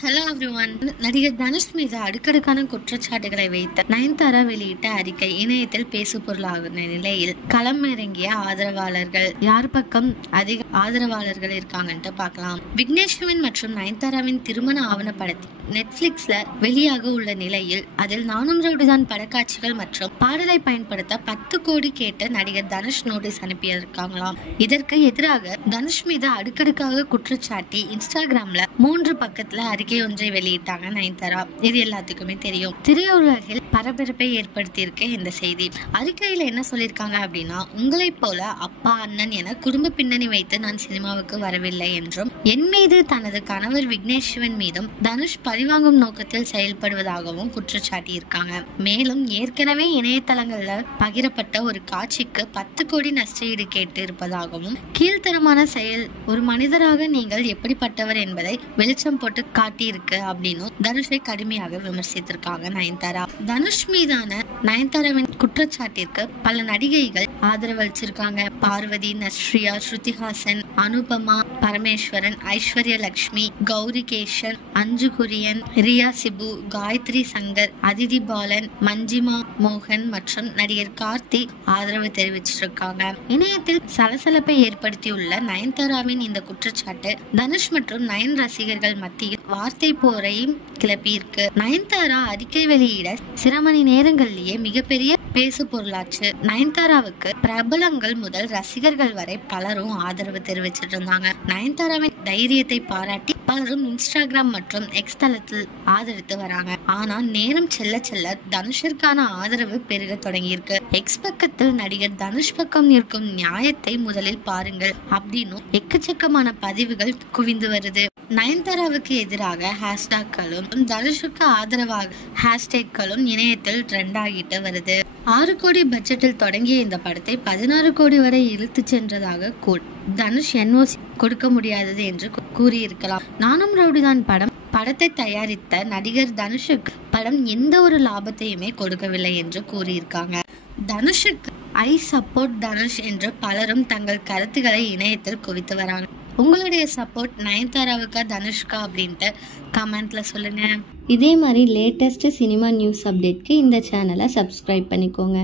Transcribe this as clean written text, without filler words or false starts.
Hello everyone. நடிகர் தனுஷ் மீது அடுக்கடுக்கான குற்றச்சாட்டுகளை வைத்த நயன்தாரா வெளியிட்ட அறிக்கை இணையத்தில் பேசு பொருளாகிற நிலையில் களம் இறங்கிய ஆதரவாளர்கள் யார் பக்கம் அதிக ஆதரவாளர்கள் இருக்காங்கன்ட்டு பார்க்கலாம். விக்னேஷ்வன் மற்றும் நயன்தாராவின் திருமண ஆவணப்படத்தில் நெட்ஃபிளிக்ஸ்ல வெளியாக உள்ள நிலையில் அதில் நானும் ரவுடிதான் படக்காட்சிகள் மற்றும் பாடலை பயன்படுத்த 10 கோடி கேட்டு நடிகர் தனுஷ் நோட்டீஸ் அனுப்பியிருக்காங்களாம். இதற்கு எதிராக தனுஷ் மீது அடுக்கடுக்காக குற்றச்சாட்டி இன்ஸ்டாகிராம்ல 3 பக்கத்துல அறிக்கை ஒன்றை வெளியிட்டாங்க நயன்தாரா. இது எல்லாத்துக்குமே தெரியும். திரையுலகில் பரபரப்பை ஏற்படுத்தியிருக்க இந்த செய்தி. அறிக்கையில என்ன சொல்லியிருக்காங்க அப்படின்னா, உங்களை போல அப்பா அண்ணன் என குடும்ப பின்னணி வைத்து நான் சினிமாவுக்கு வரவில்லை என்றும் என் மீது தனது கணவர் விக்னேஷ்வன் மீதும் தனுஷ் பழிவாங்கும் நோக்கத்தில் செயல்படுவதாகவும் குற்றச்சாட்டி இருக்காங்க. மேலும் ஏற்கனவே இணையதளங்கள்ல பகிரப்பட்ட ஒரு காட்சிக்கு 10 கோடி நஷ்டஈடு கேட்டு இருப்பதாகவும் கீழ்த்தரமான செயல் ஒரு மனிதராக நீங்கள் எப்படிப்பட்டவர் என்பதை வெளிச்சம் போட்டு காட்டியிருக்கு அப்படின்னு தனுஷை கடுமையாக விமர்சித்திருக்காங்க நயன்தாரா. தனுஷ் மீதான நயன்தாராவின் குற்றச்சாட்டிற்கு பல நடிகைகள் ஆதரவளிச்சிருக்காங்க. பார்வதி, நஸ்ரியா, ஸ்ருதிஹாசன், அனுபமா பரமேஸ்வரன், ஐஸ்வர்யா லட்சுமி, கௌரி கேஷன், அஞ்சு குரியன், ரியா சிபு, காயத்ரி சங்கர், அதிதி பாலன், மஞ்சிமா மோகன் மற்றும் நடிகர் கார்த்தி ஆதரவு தெரிவிச்சிருக்காங்க. இணையத்தில் சலசலப்பை ஏற்படுத்தியுள்ள நயன்தாராவின் இந்த குற்றச்சாட்டு தனுஷ் மற்றும் நயன் ரசிகர்கள் மத்தியில் வார்த்தை போரையும் கிளப்பியிருக்கு. நயன்தாரா அறிக்கை வெளியிட சில மணி நேரங்களிலேயே மிகப்பெரிய பேசு பொருளாச்சு. நயன்தாராவுக்கு பிரபலங்கள் முதல் ரசிகர்கள் வரை பலரும் ஆதரவு தெரிவிச்சிட்டு இருந்தாங்க. நயன்தாராவின் தைரியத்தை பாராட்டி பலரும் இன்ஸ்டாகிராம் மற்றும் எக்ஸ் தளத்தில் ஆதரித்து வராங்க. ஆனா நேரம் செல்ல செல்ல தனுஷிற்கான ஆதரவு பெருக தொடங்கியிருக்கு. எக்ஸ் பக்கத்தில் நடிகர் தனுஷ் பக்கம் நிற்கும் நியாயத்தை முதலில் பாருங்கள் அப்படின்னு எக்கச்சக்கமான பதிவுகள் குவிந்து வருது. நயன்தாராவுக்கு எதிராக ஹேஷ்டாக்களும் தனுஷுக்கு ஆதரவாக ஹேஷ்டேக்களும் இணையத்தில் ட்ரெண்ட் ஆகிட்டு வருது. 6 கோடி பட்ஜெட்டில் தொடங்கிய இந்த படத்தை 16 கோடி வரை இழுத்து சென்றதாக தனுஷ் என்ஓசி கொடுக்க முடியாதது என்று கூறியிருக்கலாம். நானும் ரவுடிதான் படத்தை தயாரித்த நடிகர் தனுஷுக்கு படம் எந்த ஒரு லாபத்தையுமே கொடுக்கவில்லை என்று கூறியிருக்காங்க. தனுஷுக்கு ஐ சப்போர்ட் தனுஷ் என்று பலரும் தங்கள் கருத்துக்களை இணையத்தில் குவித்து வராங்க. உங்களுடைய சப்போர்ட் நயன்தாராவுக்கா தனுஷ்கா அப்படின்ட்டு கமெண்ட்ல சொல்லுங்க. இதே மாதிரி லேட்டஸ்ட் சினிமா நியூஸ் அப்டேட்க்கு இந்த சேனலை சப்ஸ்கிரைப் பண்ணிக்கோங்க.